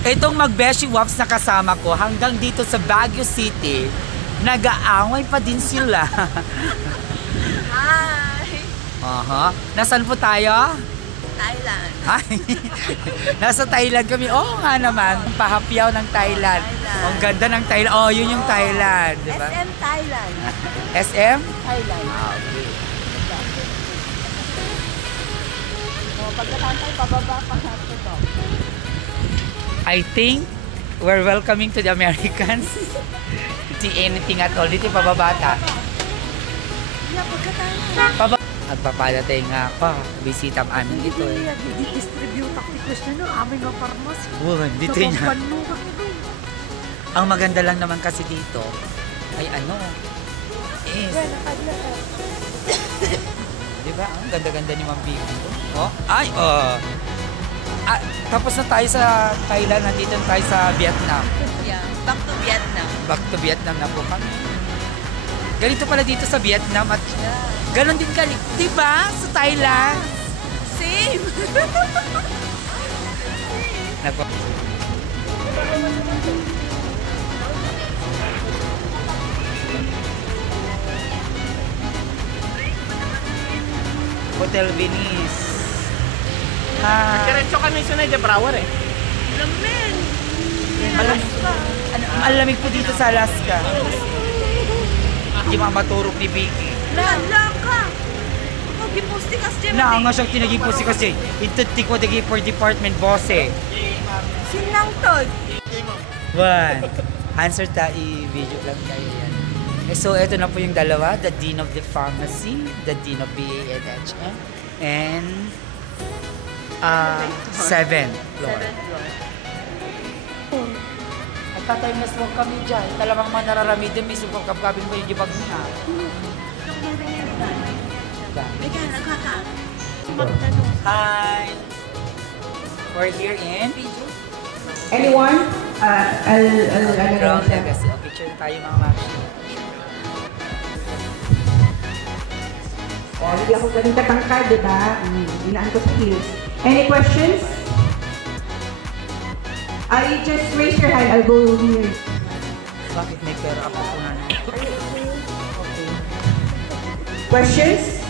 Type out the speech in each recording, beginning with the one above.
Itong mag-beshi wops na kasama ko hanggang dito sa Baguio City, nag-aaway pa din sila. Hi! Nasaan po tayo? Thailand. Ay, nasa Thailand kami. Oo nga naman, pahapyaw ng Thailand. Ang ganda ng Thailand. Oh, yun yung Thailand, di ba? SM Thailand. SM? Thailand. Okay. Pagkatapos tayo, pababa pa natin ito. I think we're welcoming to the Americans. Hindi anything at all. Dito pababata. Yeah, pagkatapos. Nagpapadating nga ako. Bisita amin dito eh. Di-distribute activities nyo na aming mga farmers. Dito niya. Ang maganda lang naman kasi dito ay ano is diba? Ang ganda-ganda ni Ma'am Bibi. Tapos na tayo sa Thailand. Nandito na tayo sa Vietnam. Yeah, back to Vietnam. Back to Vietnam na po kami. Ganito pala dito sa Vietnam at ganon din kali. Diba? Sa Thailand. Same! Nako. Hotel Venice. Diretso kami sunay de Broward eh. Lamin! Malamig po dito sa Alaska. Hindi maturok ni Vicky. Lang ka! Gipusti kasi Na nga siyang tinaging po si kasi itutik ko dagi for department boss eh. Sinang tod? One. Answer ta i-video lang tayo yan. So ito na po yung dalawa, the Dean of the Pharmacy, the Dean of BA and HM, and 7th floor. At tatay mas mo kami dyan. Talagang manararamidin, may sumagkabgabin mo yung gibag niya. Hi! We're here in Anyone? Crown Legacy. Picture tayo mga mami. Hindi ako ganun katangkad, di ba? Inaan ko sa heels. Any questions? I just raise your hand, I'll go here. Bakit may pera ako punan? Okay. Questions?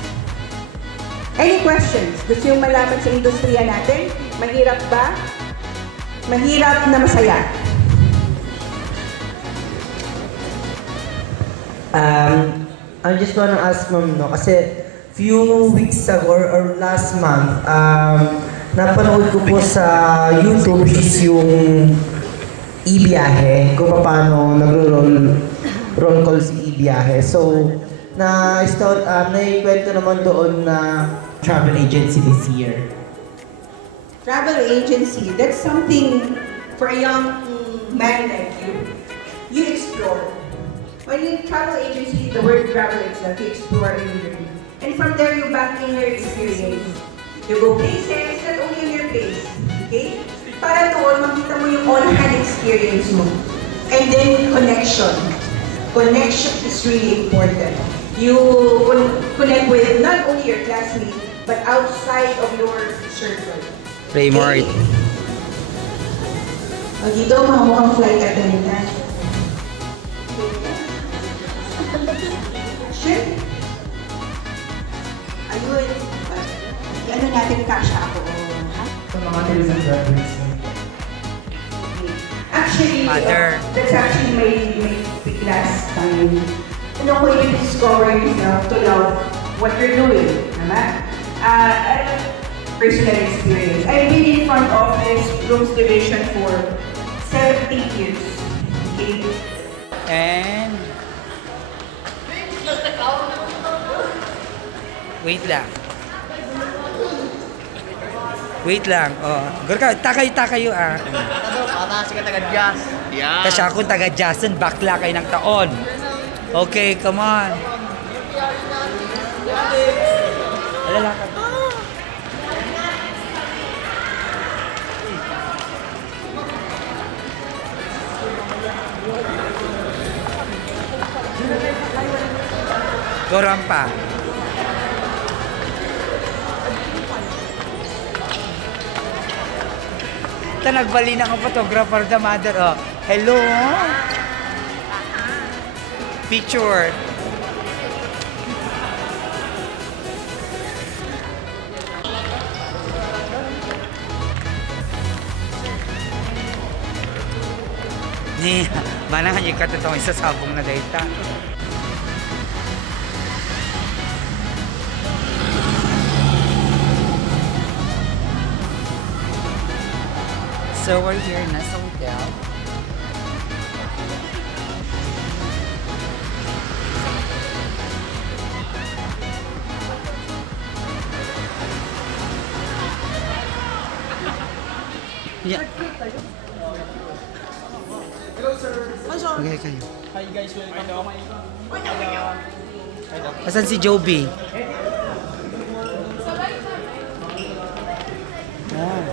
Any questions? Gusto yung malaman sa industriya natin? Mahirap ba? Mahirap na masaya? I just wanna ask Ma'am, no, kasi few weeks ago or last month, napanood ko po sa YouTube is yung Ibiyahe, kung paano nagro-roll call si Ibiyahe. So, naikwento naman doon na travel agency this year. Travel agency, that's something for a young man like you. You explore. When you travel agency, the word travel itself, you explore immediately. And from there, you back in your experience. You go places, not only in your place. Okay? Para doon, makita mo yung on-hand experience mo. And then, connection. Connection is really important. You connect with not only your classmates, but outside of your circle. Raymond. Dito, mukhang flight attendant. Sure. Ayun. Ano natin cash ako? Sa mga tourism graduates. Actually, Mother. that's actually my big last time. Ano ko you discover yourself to love what you're doing. Tama? Personal experience. I've been in front office, rooms division for 17 years. Okay? And wait lang. Wait lang. Oh, gurka takay-takayo ah. Kasi ka taga-jazz. Yeah. Kasi ako taga-Jason, bakla kayo ng taon. Okay, come on. Alala ka. Gorampa. Ta nagbali na ang photographer the mother. Oh. Hello. Picture. Ni, mana nga yung katotong isa sabong na data. So we're here in Nasa Hotel. Yeah. Okay kayo. Hi guys, welcome to Asan si Joby? Oh.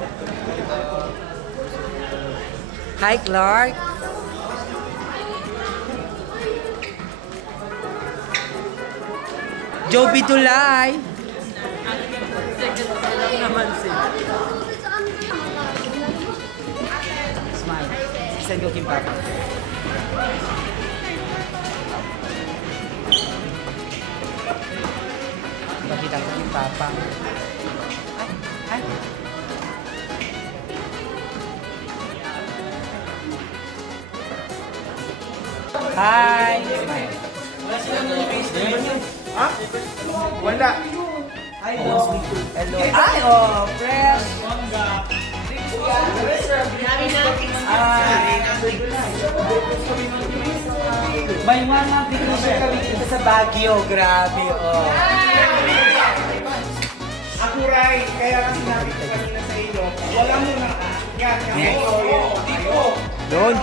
Hi, Clark. Joby Dulay. Smile. Send ko kimpapa. Pakita ko kimpapa. Ay. Hi! Ha? Wala. Hello. Ay, oh, fresh! May mga vacation kami dito sa Baguio. Grabe, oh. Ako, Ray, kaya lang sinabi ko kanina sa inyo, wala mo na. Yan, dito. Doon.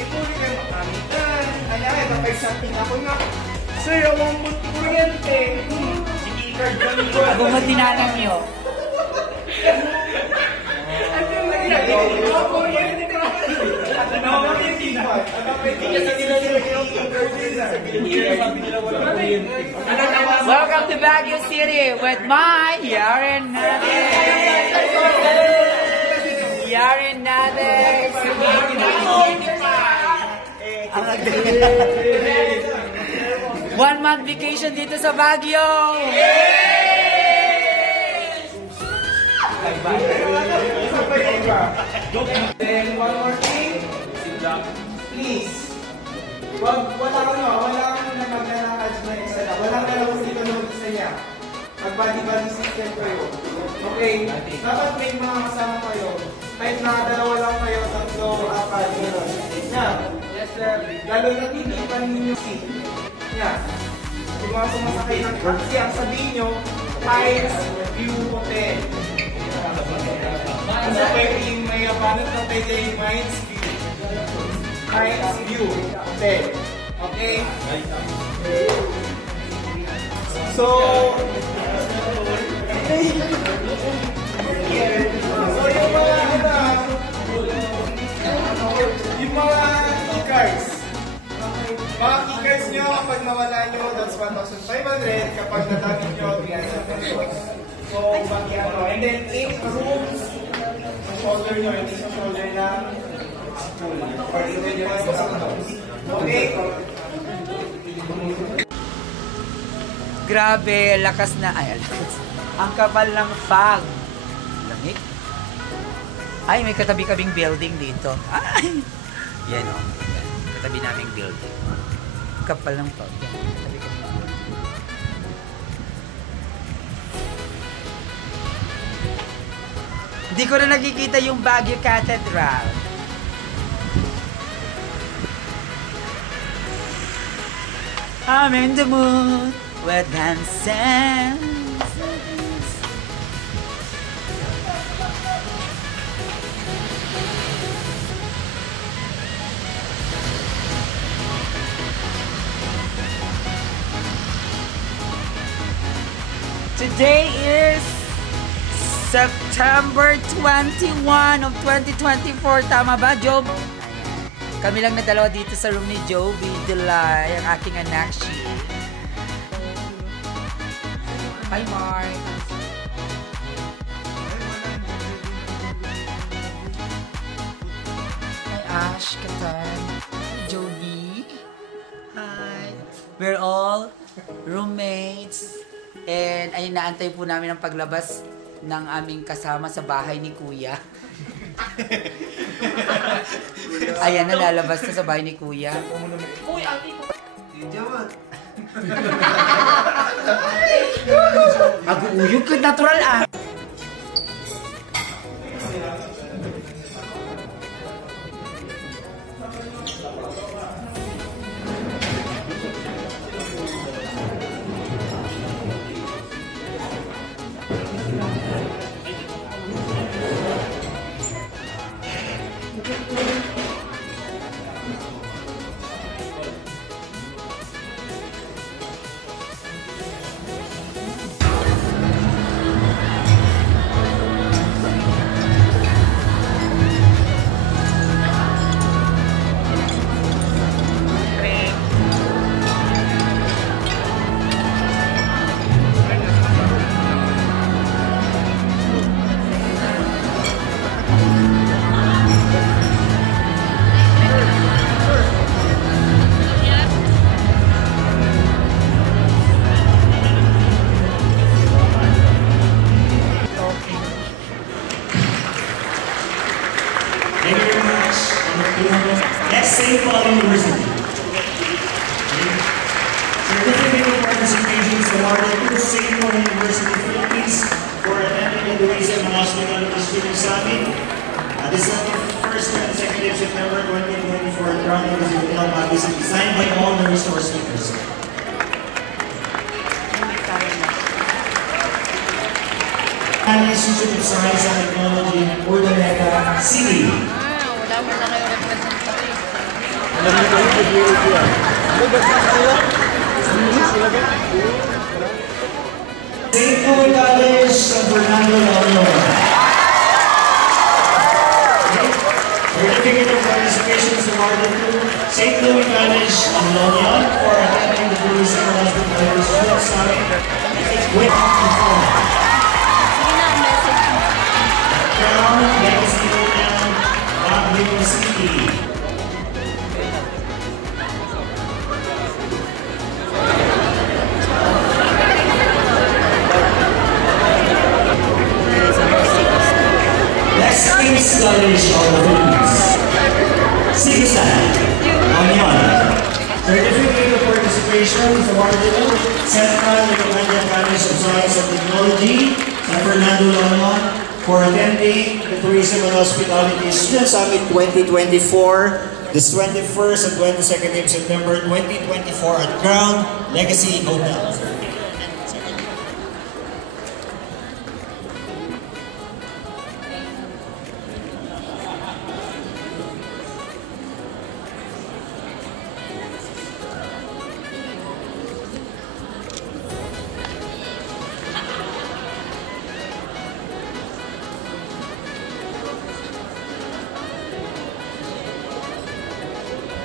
Ipuli kayo makamitan. Kaya, bakay something ako nga. Sir, awang mo kuryente. Sige, card kami ko. Ako matinanang nyo. Welcome to Baguio City with my Yaren Nade. One month vacation dito sa Baguio. Then, one more thing. Please. Wala kang maglalakad na isa na. Walang dalawang dito na isa niya. Mag-body-body system kayo. Okay? Dapat may mga kasama kayo. Kahit nakadalawa lang kayo, tatlo, apat, gano'n. Yan. Yes, sir. Lalo na tinipan ninyo seat. Yan. Yung mga sumasakay ng taxi, ang sabihin nyo, Pines View Hotel. Kasi pwede yung may abanot na pwede yung Pines View. Pines View Hotel. Okay? So, yung mga keycards. Mga keycards nyo, kapag nawala nyo, that's 1,500. Kapag natamit nyo, 300. So, pati ano. And then, 8 rooms sa shoulder nyo. Hindi sa shoulder lang. Okay? Grabe, lakas na. Ay, lakas. Ang kapal ng fog. Lamig. Ay, may katabi-kabing building dito. Ay! Yan o. Katabi naming building. Kapal ng fog. Yan. Katabi-kabing building. Hindi ko na nakikita yung Baguio Cathedral. I'm in the mood with dancing. Today is September 21 of 2024. Tama ba, Job? Kami lang na dalawa dito sa room ni Joby Delay, ang aking anak, she. Hi, Mark. Ash, Katan, Joby. Hi. We're all roommates. And ayun, naantay po namin ang paglabas ng aming kasama sa bahay ni Kuya. Ayan, nalalabas na sa bahay ni Kuya. Mag-uuyog ka, natural ah. Thank you very much. Next, St. Paul University. Certificate of Participation is awarded to St. Paul University Philippines for attending the Tourism and Hospitality Student Summit. This is the first consecutive September 2024 Crown of the Hotel Magazine designed by all the resource speakers. And Institute of Science and Technology, Urdaneta City. Wala mo na kayo representative. St. Louis College, San Fernando, Lolo. Certificate of Participation is awarded to St. Louis College of Lonion for attending the Tourism and Hospitality Student Summit with performance. Crown Legacy Hotel, Baguio City. Next King's College of the Philippines. Sigistan, Onion. Certificate of Participation is awarded to Central Nicolandia College of Science and Technology, San Fernando, Onion, for attending the Tourism and Hospitality Student Summit 2024, this 21st and 22nd of September 2024 at Crown Legacy Hotel.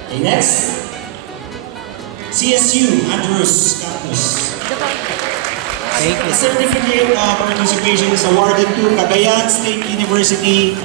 Okay, next, CSU Andrews Campus. Thank you. The certificate of participation is awarded to Cagayan State University